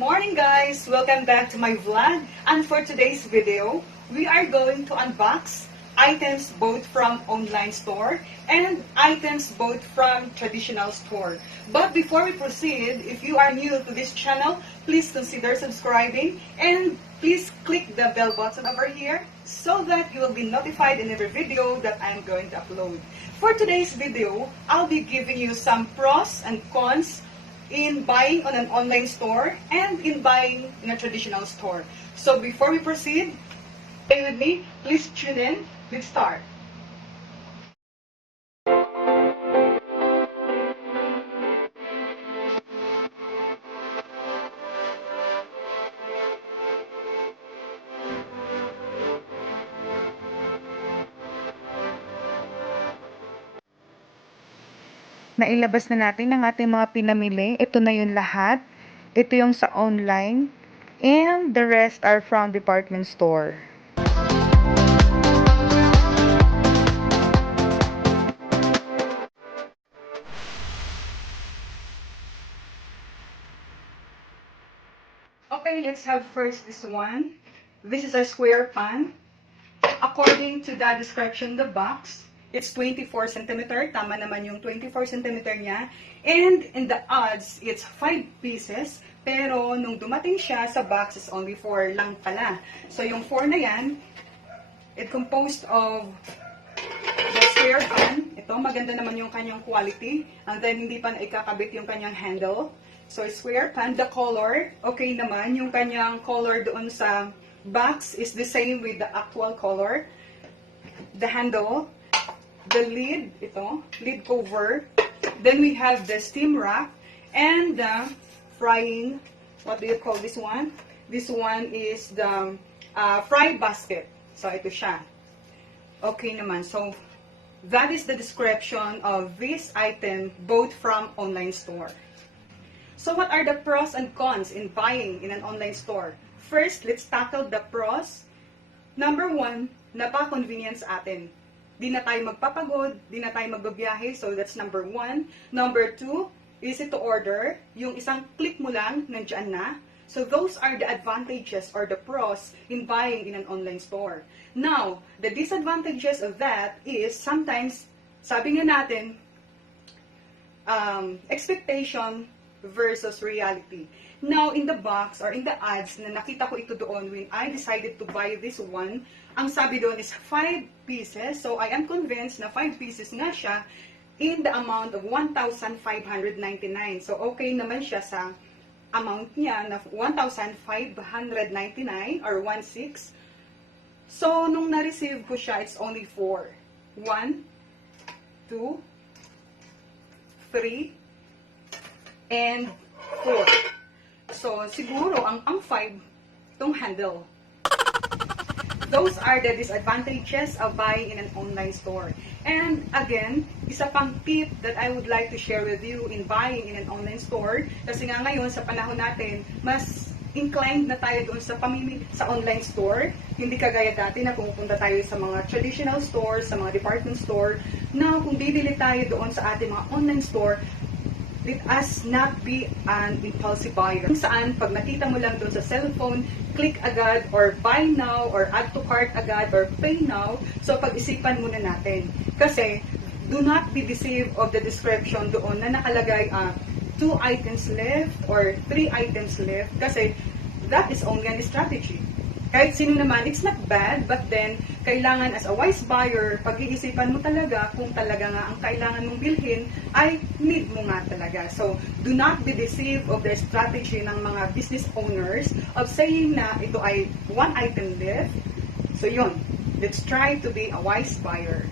morning guys! Welcome back to my vlog, and for today's video, we are going to unbox items both from online store and items both from traditional store. But before we proceed, if you are new to this channel, please consider subscribing and please click the bell button over here so that you will be notified in every video that I am going to upload. For today's video, I'll be giving you some pros and cons in buying on an online store and in buying in a traditional store. So before we proceed, stay with me, please tune in. Let's start. Nailabas na natin ang ating mga pinamili. Ito na yung lahat. Ito yung sa online. And the rest are from department store. Okay, let's have first this one. This is a square pan. According to the description of the box, it's 24 cm. Tama naman yung 24 cm niya. And in the odds, it's 5 pieces. Pero nung dumating siya sa box, is only 4 lang pala. So yung 4 na yan, it composed of the square pan. Ito, maganda naman yung kanyang quality. And then hindi pa na ikakabit yung kanyang handle. So square pan, the color, okay naman. Yung kanyang color doon sa box is the same with the actual color. The handle, the lid, ito, lid cover. Then we have the steam rack and the frying, what do you call this one? This one is the fry basket. So ito siya. Okay naman. So that is the description of this item both from online store. So what are the pros and cons in buying in an online store? First, let's tackle the pros. Number 1, napaka-convenient sa atin. Di na tayo magpapagod, di na tayo magbabiyahe, so that's number 1. Number 2, easy to order. Yung isang click mo lang, nandiyan na. So those are the advantages or the pros in buying in an online store. Now, the disadvantages of that is sometimes, sabi nga natin, expectation versus reality. Now, in the box or in the ads na nakita ko ito doon when I decided to buy this one, ang sabi doon is 5 pieces. So, I am convinced na 5 pieces nga siya in the amount of 1,599. So, okay naman siya sa amount niya na 1,599 or 1,600. So, nung na-receive ko siya, it's only 4. 1, 2, 3, and 4. So, siguro, ang 5, itong handle. Those are the disadvantages of buying in an online store. And again, isa pang tip that I would like to share with you in buying in an online store, kasi nga ngayon, sa panahon natin, mas inclined na tayo doon sa pamimili sa online store. Hindi kagaya dati na pumupunta tayo sa mga traditional stores, sa mga department store. Now, kung bibili tayo doon sa ating mga online store, let us not be an impulsive buyer. Kung saan, pag nakita mo lang doon sa cellphone, click agad or buy now or add to cart agad or pay now. So, pag-isipan muna natin. Kasi, do not be deceived of the description doon na nakalagay 2 items left or 3 items left. Kasi, that is only a strategy. Kahit sino naman, it's not bad, but then, kailangan as a wise buyer, pag-iisipan mo talaga kung talaga nga ang kailangan mong bilhin ay need mo nga talaga. So, do not be deceived of the strategy ng mga business owners of saying na ito ay 1 item left. So, yun. Let's try to be a wise buyer.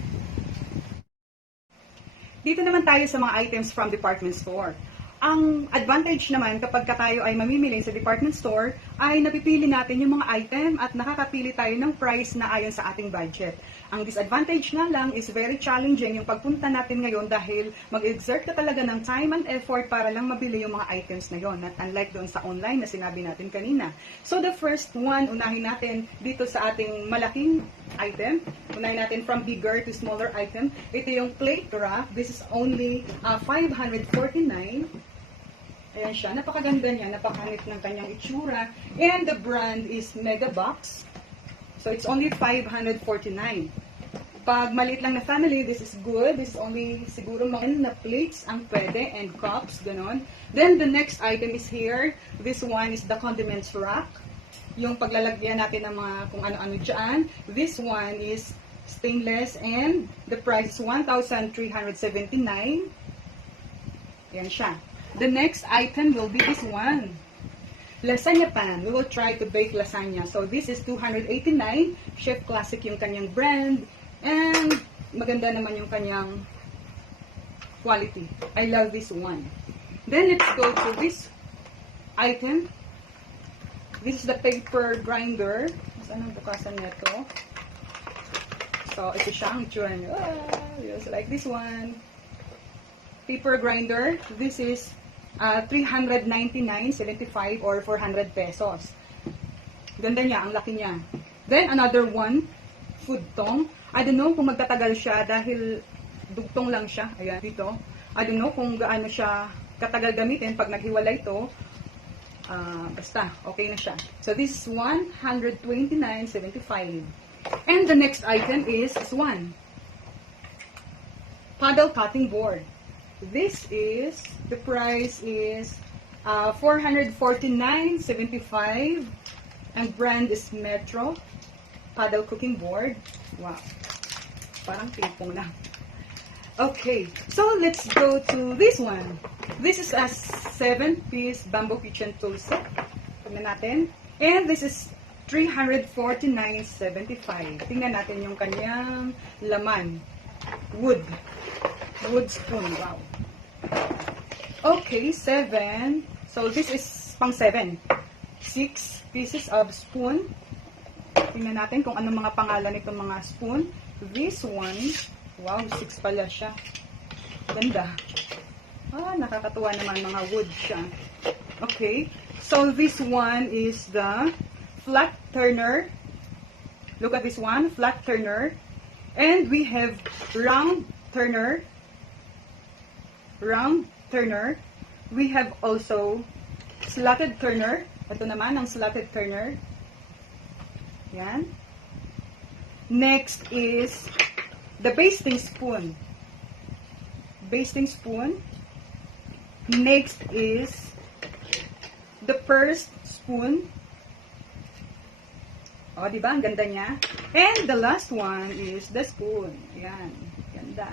Dito naman tayo sa mga items from department store. Ang advantage naman kapag tayo ay mamimili sa department store ay napipili natin yung mga item at nakakapili tayo ng price na ayon sa ating budget. Ang disadvantage nga lang is very challenging yung pagpunta natin ngayon dahil mag-exert ka talaga ng time and effort para lang mabili yung mga items na yon, unlike doon sa online na sinabi natin kanina. So the first one, unahin natin dito sa ating malaking item. Unahin natin from bigger to smaller item. Ito yung plate rack. This is only 549. Ayan siya. Napakaganda niya. Napakanit ng kanyang itsura. And the brand is Mega Box. So, it's only 549. Pag maliit lang na family, this is good. This is only siguro mga na plates ang pwede and cups, ganon. Then, the next item is here. This one is the condiments rack. Yung paglalagyan natin ng mga kung ano-ano dyan. This one is stainless and the price is 1,379. Yan siya. The next item will be this one. Lasagna pan. We will try to bake lasagna. So, this is 289. Chef Classic yung kanyang brand. And, maganda naman yung kanyang quality. I love this one. Then, let's go to this item. This is the paper grinder. Mas anong bukasan nito? So, ito siya ang itsura niya. Just like this one. Paper grinder. This is 399.75 or 400 pesos. Ganda niya, ang laki niya. Then, another one, food tong. I don't know kung magtatagal siya dahil dugtong lang siya. Ayan, dito. I don't know kung gaano siya katagal gamitin pag naghiwalay ito. Basta, okay na siya. So, this is 129.75. And the next item is this one. Paddle cutting board. This is, the price is 449.75. Ang brand is Metro. Paddle cooking board. Wow. Parang ping-pong lang. Okay. So, let's go to this one. This is a 7-piece bamboo kitchen tool set. Tingnan natin. And this is 349.75. Tingnan natin yung kanyang laman. Wood spoon. Wow. Okay, 7. So, this is pang 7. 6 pieces of spoon. Tingnan natin kung ano mga pangalan nitong mga spoon. This one, wow, 6 pala siya. Ganda. Nakakatuwa naman, mga wood siya. Okay, so this one is the flat turner. Look at this one, flat turner. And we have round turner. We have also slotted turner. Ito naman ang slotted turner. Yan. Next is the basting spoon. Next is the pursed spoon. O, diba? Ang ganda niya. And the last one is the spoon. Yan. Ganda.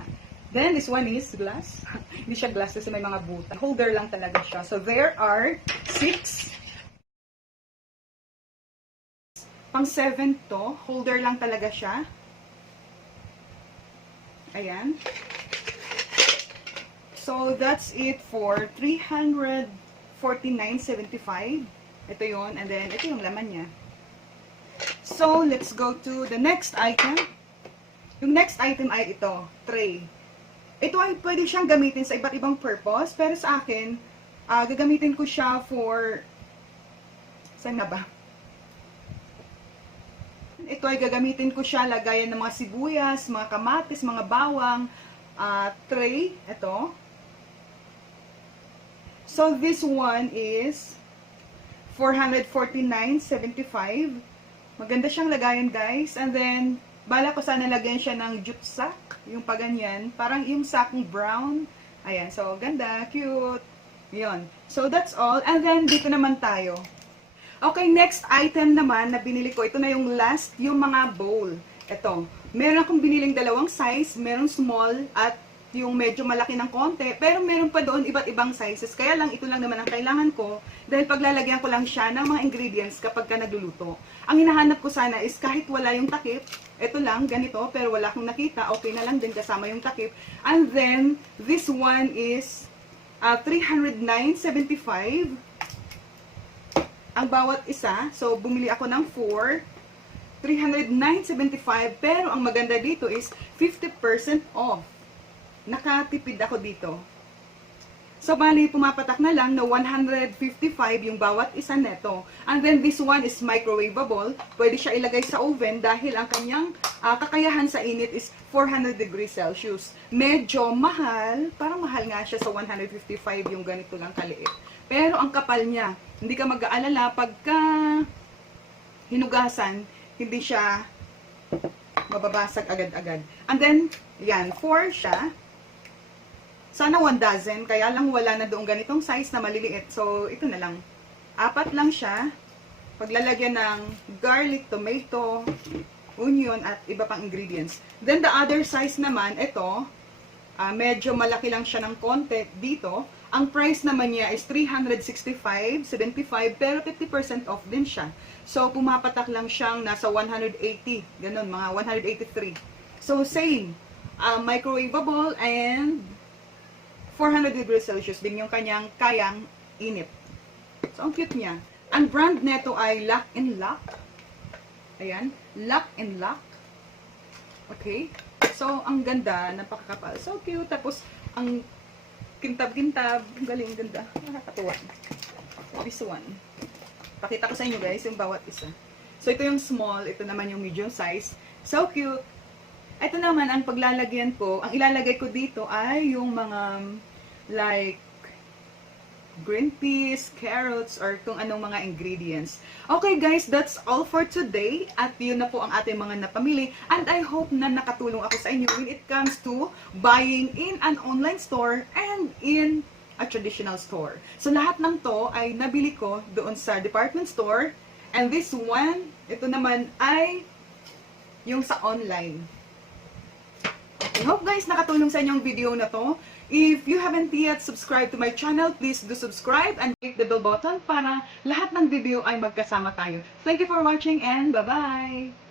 Then, this one is glass. Hindi siya glass kasi may mga buta. Holder lang talaga siya. So, there are 6. Pang 7 to. Holder lang talaga siya. Ayan. So, that's it for 349.75. Ito yun. And then, ito yung laman niya. So, let's go to the next item. Yung next item ay ito. Tray. Ito ay pwede siyang gamitin sa iba't ibang purpose. Pero sa akin, gagamitin ko siya for... Saan na ba? Ito ay gagamitin ko siya lagayan ng mga sibuyas, mga kamatis, mga bawang, tray. Ito. So, this one is 449.75. Maganda siyang lagayan, guys. And then, bala ko sana lagyan siya ng jute sack. Yung paganyan. Parang yung sackong brown. Ayan. So, ganda. Cute. Yun. So, that's all. And then, dito naman tayo. Okay, next item naman na binili ko. Ito na yung last, yung mga bowl. Ito. Meron akong biniling dalawang size. Meron small at yung medyo malaki ng konti. Pero meron pa doon iba't ibang sizes. Kaya lang, ito lang naman ang kailangan ko. Dahil paglalagyan ko lang siya ng mga ingredients kapag ka nagluluto. Ang hinahanap ko sana is kahit wala yung takip. Ito lang, ganito. Pero wala akong nakita. Okay na lang din kasama yung takip. And then, this one is 309.75. Ang bawat isa. So, bumili ako ng 4. 309.75. Pero ang maganda dito is 50% off. Nakatipid ako dito. So, bali, pumapatak na lang na 155 yung bawat isa neto. And then, this one is microwavable. Pwede siya ilagay sa oven dahil ang kanyang kakayahan sa init is 400 degrees Celsius. Medyo mahal, parang mahal nga siya sa 155 yung ganito lang kaliit. Pero ang kapal niya, hindi ka mag-aalala pagka hinugasan, hindi siya mababasag agad-agad. And then, yan, 4 siya. Sana 1 dozen, kaya lang wala na doong ganitong size na maliliit. So, ito na lang. 4 lang siya. Paglalagyan ng garlic, tomato, onion, at iba pang ingredients. Then, the other size naman, ito, medyo malaki lang siya ng konti dito. Ang price naman niya is 365.75, pero 50% off din siya. So, pumapatak lang siyang nasa 180, ganun, mga 183. So, same. Microwavable and 400 degrees Celsius din yung kanyang kayang init. So, ang cute niya. Ang brand neto ay Lock and Lock. Ayan. Lock and Lock. Okay. So, ang ganda. Napakakapal. So, cute. Tapos, ang kintab-kintab. Galing, ganda. Nakakatuwa. This one. Pakita ko sa inyo guys, yung bawat isa. So, ito yung small. Ito naman yung medium size. So, cute. Ito naman, ang paglalagyan ko, ang ilalagay ko dito ay yung mga like green peas, carrots, or kung anong mga ingredients. Okay guys, that's all for today. At yun na po ang ating mga napamili. And I hope na nakatulong ako sa inyo when it comes to buying in an online store and in a traditional store. So lahat ng to ay nabili ko doon sa department store. And this one, ito naman ay yung sa online. I hope guys nakatulong sa inyong video na to. If you haven't yet subscribed to my channel, please do subscribe and click the bell button para lahat ng video ay magkasama tayo. Thank you for watching and bye-bye!